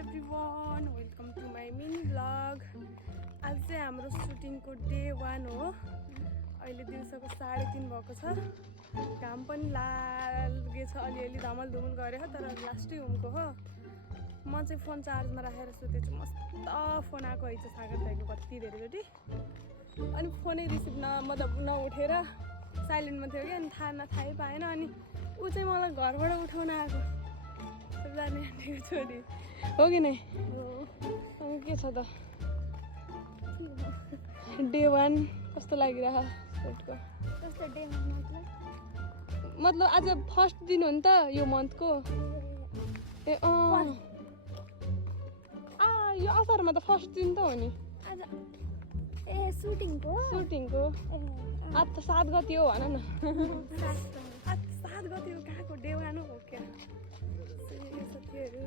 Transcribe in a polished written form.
Everyone, welcome to my mini blog. आज चाहिँ हाम्रो सुटिङको डे 1 हो। अहिले दिउँसोको 3:30 भएको छ। घाम पनि लागेछ, अलिअलि धमलधुमल गरेको, तर लास्टै हुमको हो। म चाहिँ फोन चार्जमा राखेर सुतेछु। मस्त फोन आएको हैछ सागर दाइको कति धेरैचोटि, अनि फोनै रिसिभ मतलब नउठेर साइलेन्टमा थियो कि, अनि थाहै पाएन। अनि ऊ चाहिँ मलाई घरबाट उठाउन आएको, जाने आन्टीको छोरी हो कि नै? के छ त डे 1 कस्तो लागिरहेको सुटको? कस्तो डे मतलब आज फर्स्ट दिन हो नि त यो मन्थको। ए यो असारमा त फर्स्ट दिन त हो नि आज। ए सुटिङको आज त 7 गते हो भन न। आज 7 गते हो, कहाँको डे 1 हो क्या साथीहरू।